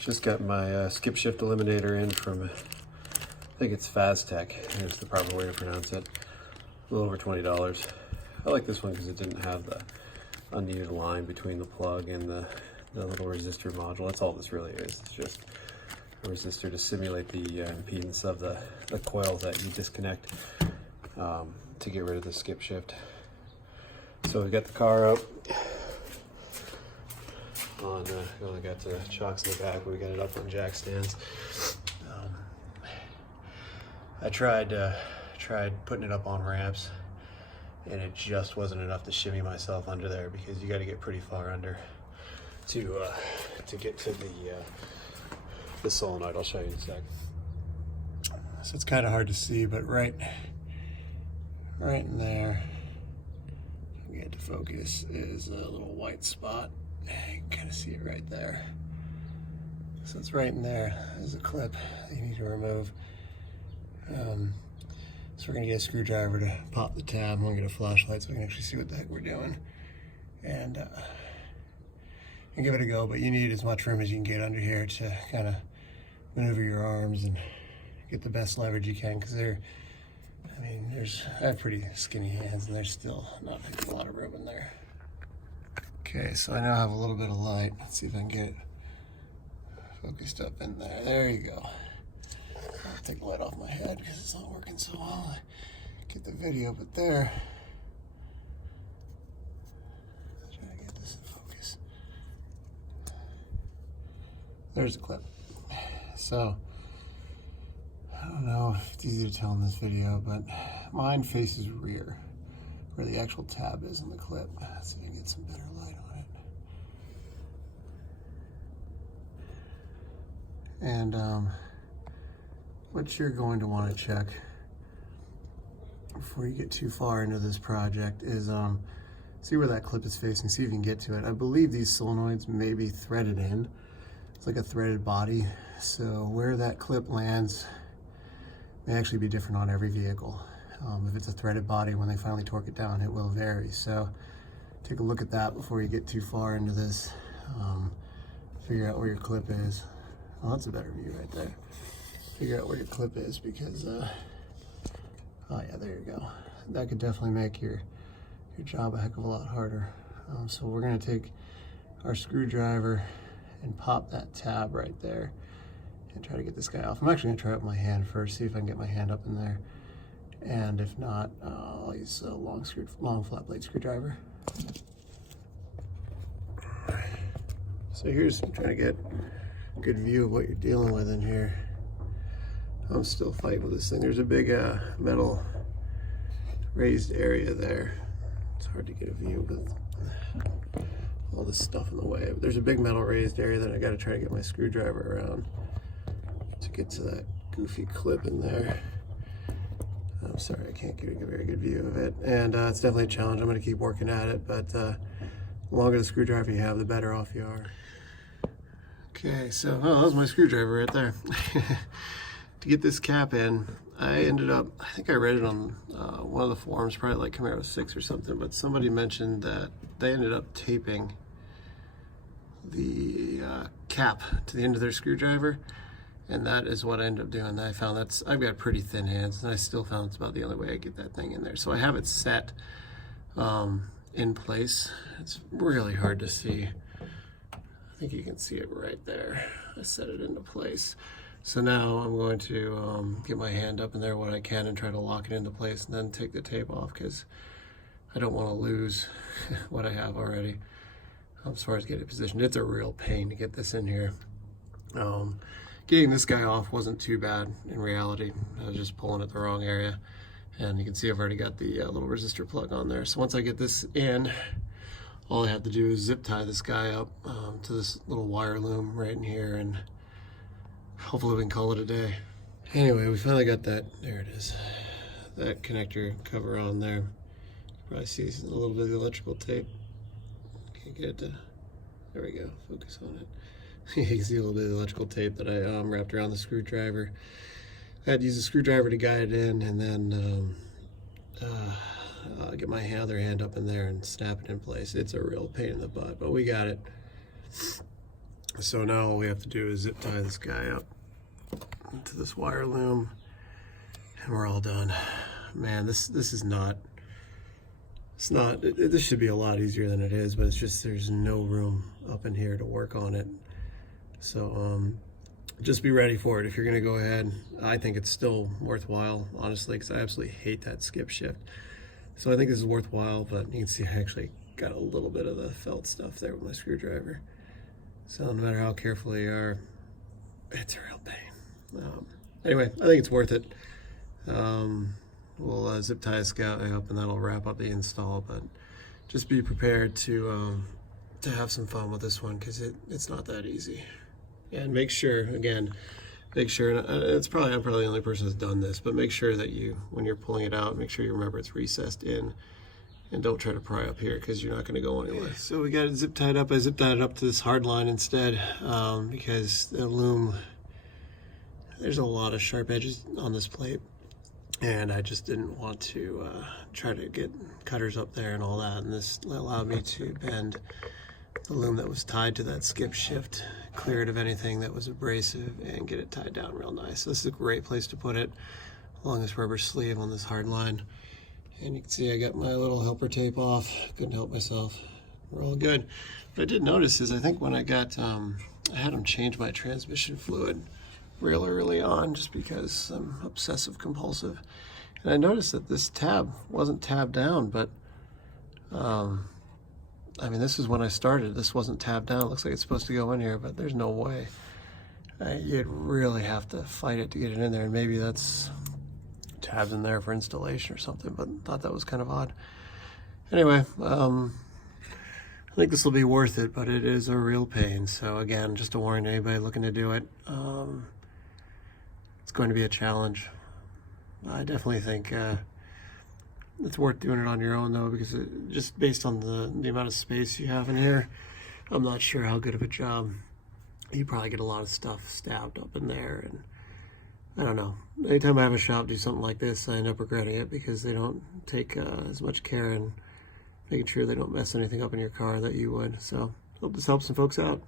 Just got my skip shift eliminator in from, I think it's Phastek, is the proper way to pronounce it. A little over $20. I like this one because it didn't have the unneeded line between the plug and the little resistor module. That's all this really is. It's just a resistor to simulate the impedance of the coils that you disconnect to get rid of the skip shift. So we got the car up. We only got the chocks in the back, but we got it up on jack stands. I tried putting it up on ramps, and it just wasn't enough to shimmy myself under there, because you got to get pretty far under to get to the solenoid. I'll show you in a sec. So it's kind of hard to see, but right in there, we get to focus, is a little white spot. You can kind of see it right there. So it's right in there. There's a clip that you need to remove. So we're gonna get a screwdriver to pop the tab. I'm gonna get a flashlight so we can actually see what the heck we're doing, and give it a go. But you need as much room as you can get under here to kind of maneuver your arms and get the best leverage you can, because I have pretty skinny hands, and there's still not a lot of room in there. Okay, so I now have a little bit of light. Let's see if I can get it focused up in there. There you go. I'll take the light off my head because it's not working so well. Get the video, but there. Try to get this in focus. There's the clip. So, I don't know if it's easy to tell in this video, but mine faces rear, where the actual tab is in the clip. Let's see if I can get some better light on it. And what you're going to want to check before you get too far into this project is see where that clip is facing, see if you can get to it. I believe these solenoids may be threaded in. It's like a threaded body, so where that clip lands may actually be different on every vehicle. If it's a threaded body, when they finally torque it down, it will vary. So take a look at that before you get too far into this. Figure out where your clip is. Oh, that's a better view right there. Figure out where your clip is, because oh yeah, there you go. That could definitely make your job a heck of a lot harder. So we're gonna take our screwdriver and pop that tab right there and try to get this guy off. I'm actually gonna try it with my hand first, see if I can get my hand up in there. And if not, I'll use a long flat blade screwdriver. So here's, I'm trying to get a good view of what you're dealing with in here. I'm still fighting with this thing. There's a big metal raised area there. It's hard to get a view with all this stuff in the way. But there's a big metal raised area that I got to try to get my screwdriver around to get to that goofy clip in there. I'm sorry, I can't get a very good view of it. And it's definitely a challenge. I'm going to keep working at it, but the longer the screwdriver you have, the better off you are. Okay, so that was my screwdriver right there. To get this cap in, I ended up, I think I read it on one of the forums, probably like Camaro 6 or something, but somebody mentioned that they ended up taping the cap to the end of their screwdriver, and that is what I ended up doing. I found I've got pretty thin hands, and I still found it's about the only way I get that thing in there. So I have it set in place. It's really hard to see. I think you can see it right there. I set it into place. So now I'm going to get my hand up in there when I can and try to lock it into place, and then take the tape off, because I don't want to lose what I have already as far as getting it positioned. It's a real pain to get this in here. Getting this guy off wasn't too bad in reality. I was just pulling it the wrong area, and you can see I've already got the little resistor plug on there. So once I get this in, all I have to do is zip tie this guy up to this little wire loom right in here, and hopefully we can call it a day. Anyway, we finally got that, there it is, that connector cover on there. You can probably see a little bit of the electrical tape. Can't get it to, there we go, focus on it. You can see a little bit of the electrical tape that I wrapped around the screwdriver. I had to use a screwdriver to guide it in, and then get my other hand up in there and snap it in place. It's a real pain in the butt, but we got it. So now all we have to do is zip tie this guy up to this wire loom, and we're all done. Man, this is not, this should be a lot easier than it is, but it's just there's no room up in here to work on it. So just be ready for it if you're gonna go ahead. I think it's still worthwhile, honestly, because I absolutely hate that skip shift. So I think this is worthwhile, but you can see I actually got a little bit of the felt stuff there with my screwdriver. So no matter how careful you are, it's a real pain. Anyway, I think it's worth it. We'll zip tie this guy up, and that'll wrap up the install. But just be prepared to have some fun with this one, because it's not that easy. And make sure, again, and I'm probably the only person that's done this, but make sure that when you're pulling it out, make sure you remember it's recessed in. And don't try to pry up here, because you're not going to go anywhere. So we got it zip tied up. I zip tied it up to this hard line instead, because the loom, there's a lot of sharp edges on this plate, and I just didn't want to try to get cutters up there and all that. And this allowed me to bend the loom that was tied to that skip shift, clear it of anything that was abrasive, and get it tied down real nice. So this is a great place to put it, along this rubber sleeve on this hard line. And you can see I got my little helper tape off. Couldn't help myself. We're all good. What I did notice is I think when I got, I had them change my transmission fluid real early on, just because I'm obsessive compulsive. And I noticed that this tab wasn't tabbed down, but I mean, this is when I started. This wasn't tabbed down. It looks like it's supposed to go in here, but there's no way. You'd really have to fight it to get it in there, and maybe that's tabs in there for installation or something, but thought that was kind of odd. Anyway, I think this will be worth it, but it is a real pain. So again, just to warn anybody looking to do it, it's going to be a challenge. I definitely think it's worth doing it on your own, though, because just based on the amount of space you have in here, I'm not sure how good of a job. You probably get a lot of stuff stabbed up in there, and I don't know. Anytime I have a shop do something like this, I end up regretting it, because they don't take as much care in making sure they don't mess anything up in your car that you would. So hope this helps some folks out.